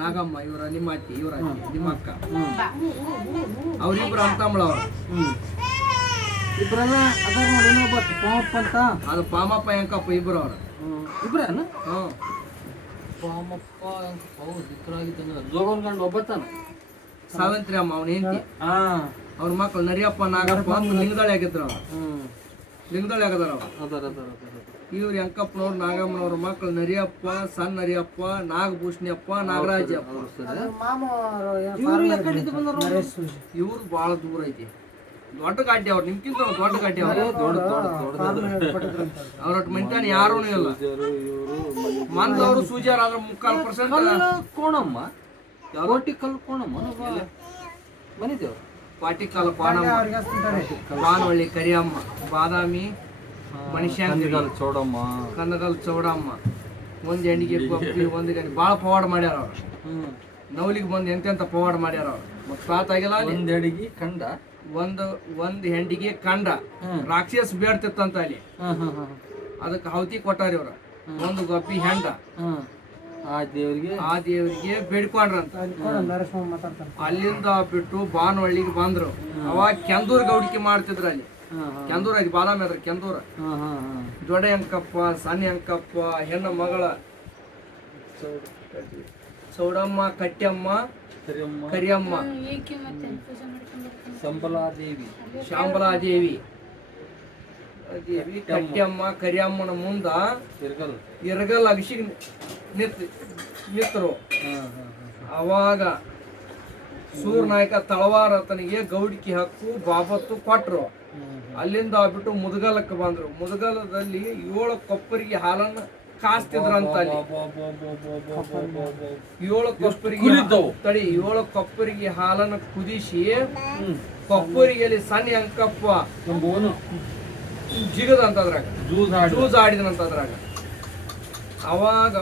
ನಾಗಮ್ಮ ಇವರ ನಿಮ್ಮ ಅತ್ತಿ ಇವರ ನಿಮ್ಮ ಅಕ್ಕ ಅವ್ರಿಬ್ರು ಅಂತಂಬಳವ್ರ ಇಬ್ರಲ್ಲ ಅದಾರ ನೋಡಿ ಇನ್ನೊಬ್ಬ ಪಾಮಪ್ಪ ಅಂತ ಅದು ಪಾಮಪ್ಪ ಹೆಂಕಪ್ಪ ಇಬ್ರು ಅವ್ರ ಇಬ್ರೇನು ಹ್ಮ್ ಪಾಮಪ್ಪ ಹೌದು ಇಬ್ಬರಾಗಿದ್ದಾನೆ ಜೋಗನ್ ಗಂಡು ಒಬ್ಬತ್ತಾನ ಸಾವಿತ್ರಿ ಅಮ್ಮ ಅವನ ಹೆಂಡತಿ ಹಾ ಅವ್ರ ಮಕ್ಕಳು ನರಿಯಪ್ಪ ನಾಗಪ್ಪ ಅಂತ ಲಿಂಗದಾಳಿ ಆಗಿದ್ರು ಅವ್ರು ಲಿಂಗದಾಳಿ ಆಗದಾರ ಅವ್ರು ಅದಾರ ಅದಾರ ಅದಾರ ಇವ್ರು ಹೆಂಕಪ್ಪನವ್ರು ನಾಗಮ್ಮನವ್ರ ಮಕ್ಕಳು ನರಿಯಪ್ಪ ಸಣ್ಣ ನರಿಯಪ್ಪ ನಾಗಭೂಷಣಿಯಪ್ಪ ನಾಗರಾಜಪ್ಪ ಇವ್ರು ಕಡಿದು ಬಂದರು ಇವ್ರು ಬಹಳ ದೂರ ಐತಿ ದೊಡ್ಡ ಗಾಡಿ ಅವ್ರು ನಿಮ್ಗಿಂತ ದೊಡ್ಡ ಗಾಡಿ ಅವ್ರು ಅವ್ರೊಟ್ಟು ಮಂಟಾನ ಯಾರೂ ಇಲ್ಲ ಮಂದವರು ಸೂಜಾರ ಆದ್ರೆ 3% ಕೋಣಮ್ಮ ರೋಟಿ ಕಲ್ಲು ಕೋಣಮ್ಮ ಮನಿದೇವ್ರು ಪಾಟಿಕಾಲ ಪಾಣಮ್ಮ ಬಾನವಳ್ಳಿ ಕರಿಯಮ್ಮ ಬಾದಾಮಿ ಮನುಷ್ಯ ಚೌಡಮ್ಮ ಕನ್ನಗಲ್ ಚೌಡಮ್ಮ ಒಂದ್ ಎಂಡಿಗೆ ಕೊಪ್ಪಿ ಒಂದ್ ಗಂಟೆ ಭಾಳ ಪವಾಡ ಮಾಡ್ಯಾರ ಅವ್ರು ನವಲಿಗೆ ಬಂದು ಎಂತೆಂತ ಪವಾಡ ಮಾಡ್ಯಾರ ಅವ್ರು ಮತ್ ಪ್ರಾತಾಗಿಲ್ಲ ಒಂದ್ ಅಡಿಗೆ ಕಂಡ ಒಂದ್ ಹೆಂಡಿಗೆ ಕಂಡ ರಾಕ್ಷಸ ಬೇಡ್ತಿತ್ತಂತ ಅಲ್ಲಿ ಅದಕ್ಕೆ ಹೌತಿ ಕೊಟ್ಟಾರ ಇವ್ರ ಒಂದು ಗಪ್ಪಿ ಹೆಂಡ ಆ ದೇವ್ರಿಗೆ ಬೇಡ್ಕೊಂಡ್ರಂತ ಅಲ್ಲಿಂದ ಬಿಟ್ಟು ಬಾನವಳ್ಳಿಗೆ ಬಂದ್ರು ಅವಾಗ ಕೆಂದೂರ್ ಗೌಡಿಕೆ ಮಾಡ್ತಿದ್ರ ಅಲ್ಲಿ ಕೆಂದೂರ ಐತಿ ಬಾದಾಮಿ ಅದ್ರ ಕೆಂದೂರ ದೊಡ್ಡ ಅಂಕಪ್ಪ ಸಣ್ಣ ಅಂಕಪ್ಪ ಹೆಣ್ಣ ಮಗಳ ಚೌಡಮ್ಮ ಕಟ್ಟಮ್ಮ ಕರಿಯಮ್ಮ ಶಾಂಬಲಾದೇವಿ ಕಟ್ಟಮ್ಮ ಕರಿಯಮ್ಮನ ಮುಂದ ಇರಗಲ್ ಅಭಿಷೇಕ ನಿಂತರು ಅವಾಗ ಸೂರ್ನಾಯಕ ತಳವಾರ ಆತನಿಗೆ ಗೌಡಿಕೆ ಹಕ್ಕು ಬಾಬತ್ತು ಕೊಟ್ರು ಅಲ್ಲಿಂದ ಬಿಟ್ಟು ಮುದಗಲಕ್ಕೆ ಬಂದ್ರು ಮುದಗಲದಲ್ಲಿ 7 ಕೊಪ್ಪರಿಗೆ ಹಾಲನ್ನ ಕಾಸ್ತಿದ್ರಂತ ಅಲ್ಲಿ 7 ಕೊಪ್ಪರಿಗೆ ಹಾಲನ್ನು ಕುದಿಸಿ ಕೊಪ್ಪರಿಗೆಲ್ಲಿ ಸಣ್ಣ ಅಂಕಪ್ಪ ಜಿಗದಂತದ್ರಾಗ ಜೂಜ್ ಆಡಿದನಂತದ್ರಾಗ ಅವಾಗ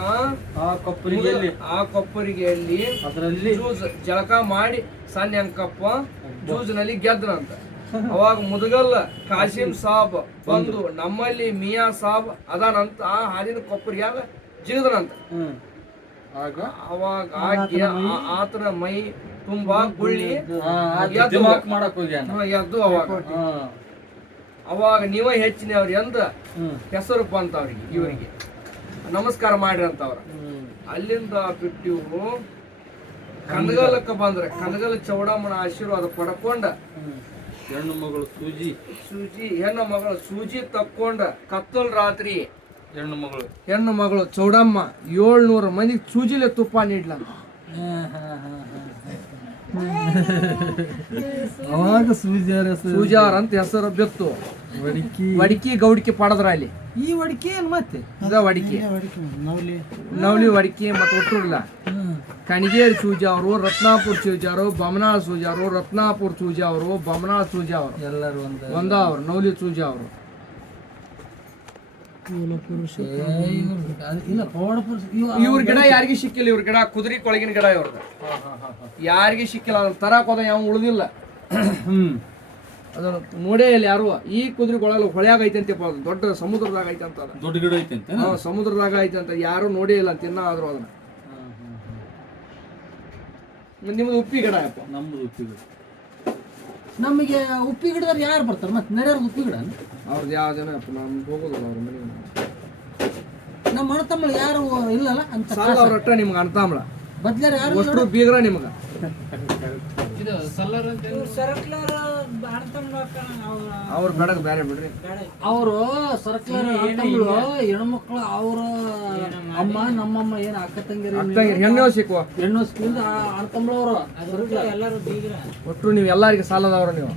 ಆ ಕೊಪ್ಪರಿಗೆಯಲ್ಲಿ ಜೂಜ್ ಜಳಕ ಮಾಡಿ ಸಣ್ಣ ಅಂಕಪ್ಪ ಜೂಜ್ನಲ್ಲಿ ಗೆದ್ರಂತ ಅವಾಗ ಮುದಗಲ್ಲ ಕಾಸಿಂ ಸಾಬ್ ಬಂದು ನಮ್ಮಲ್ಲಿ ಮಿಯಾ ಸಾಬ್ ಅದಾನಂತ ಆ ಹಾಲಿನ ಕೊಪ್ಪರಿಯಾಗ ಜಿಗದನಂತ ಅವಾಗ ಆತನ ಮೈ ತುಂಬಾ ಗುಳ್ಳಿ ಎದ್ದು ಅವಾಗ ನೀವ ಹೆಚ್ಚಿನವ್ರಿ ಅಂದ ಹೆಸರು ಬಂತ ಅವ್ರಿಗೆ ಇವರಿಗೆ ನಮಸ್ಕಾರ ಮಾಡ್ರಿ ಅಂತ ಅವ್ರ ಅಲ್ಲಿಂದ ಬಿಟ್ಟು ಇವ್ರು ಕನಗಲಕ್ಕೆ ಬಂದ್ರೆ ಕನಗಲ ಚೌಡಮ್ಮನ ಆಶೀರ್ವಾದ ಪಡ್ಕೊಂಡ ಹೆಣ್ಣು ಮಗಳು ಸೂಜಿ ತಕ್ಕೊಂಡ ಕತ್ತಲ್ ರಾತ್ರಿ ಹೆಣ್ಣು ಮಗಳು ಚೌಡಮ್ಮ 700 ಮಂದಿಗೆ ಸೂಜಿಲೆ ತುಪ್ಪ ನೀಡ್ಲ ಅವಾಗ ಸೂಜಾರ ಅಂತ ಹೆಸರು ಬಿತ್ತು ವಡಿಕಿ ಗೌಡಿಕೆ ಪಡದ್ರ ಅಲ್ಲಿ ಈ ವಡಿಕೆ ಏನ್ ಮತ್ತೆ ವಡಿಕೆ ನವಲಿ ವಡಿಕೆ ಮತ್ತೆ ಒಟ್ಟುಲ್ಲ ಕಣಿಗೇರಿ ಸೂಜಿ ಅವರು ರತ್ನಾಪುರ ಸೂಜಿ ಅವರು ಬಮನಾಳ್ ಸೂಜಿ ಅವರು ರತ್ನಾಪುರ ಸೂಜಿ ಅವರು ಬಮನಾಳ್ ಸೂಜಿ ಅವರು ಎಲ್ಲರೂ ಒಂದ ಅವ್ರು ನವಲಿ ಸೂಜಿ ಅವರು ಇವ್ರ ಗಿಡ ಯಾರಿಗೆ ಸಿಕ್ಕಿಲ್ಲ ಇವ್ರ ಗಿಡ ಕುದುರೆ ಕೊಳಗಿನ ಗಿಡ ಇವ್ರದ್ದು ಯಾರಿಗೆ ಸಿಕ್ಕಿಲ್ಲ ಅದನ್ನ ತರಾಕ್ ಹೋದ ಯಾವ ಉಳಿದಿಲ್ಲ ಅದನ್ನ ನೋಡೇ ಇಲ್ಲ ಯಾರು ಈ ಕುದುರೆ ಕೊಳಗ ಹೊಳ್ಯಾಗ ಐತೆ ದೊಡ್ಡ ಸಮುದ್ರದಾಗ ಐತೆ ಅಂತ ದೊಡ್ಡ ಗಿಡ ಐತೆ ಸಮುದ್ರದಾಗ ಐತೆ ಅಂತ ಯಾರು ನೋಡೇ ಇಲ್ಲ ಅಂತ ಆದ್ರೂ ಅದನ್ನ ನಿಮ್ದು ಉಪ್ಪಿ ಗಿಡ ಅಪ್ಪ ನಮ್ದು ಉಪ್ಪಿ ಗಿಡ ನಮಗೆ ಉಪ್ಪಿ ಗಿಡದಲ್ಲಿ ಯಾರು ಬರ್ತಾರೆ ಮತ್ತೆ ನಡೆಯೋದು ಉಪ್ಪಿ ಗಿಡ ಅವ್ರದ್ದು ಯಾವ ಜನ ಅಪ್ಪ ನಮ್ಗೆ ಹೋಗೋದಿಲ್ಲ ಅವ್ರ ಮನೆಗೆ ನಮ್ಮ ಅಣ್ಣ ತಮ್ಮ ಯಾರು ಇಲ್ಲಲ್ಲ ಅಂತ ಅವ್ರ ಒಟ್ಟ ನಿಮ್ಗೆ ಅಣ್ತಾಮ್ಳ ಬದ್ಲಾರ ಯಾರು ಅಷ್ಟು ಬೀಗ್ರ ನಿಮ್ಗೆ ಅವ್ರ ಬೇಡ ಬೇರೆ ಬಿಡ್ರಿ ಅವರು ಸರ್ಕಾರ ಹೆಣ್ಮಕ್ಳು ಅವ್ರ ಅಮ್ಮ ನಮ್ಮಮ್ಮ ಏನ್ ಅಕ್ಕ ತಂಗಿರಿ ಹೆಣ್ಣು ಸಿಕ್ಕುವ ಹೆಣ್ಣು ಸಿಕ್ಕಿಂದ ಅಣ್ಣ ತಮ್ಮಳು ಅವರು ಒಟ್ಟು ನೀವು ಎಲ್ಲರಿಗೆ ಸಾಲದವ್ರ ನೀವು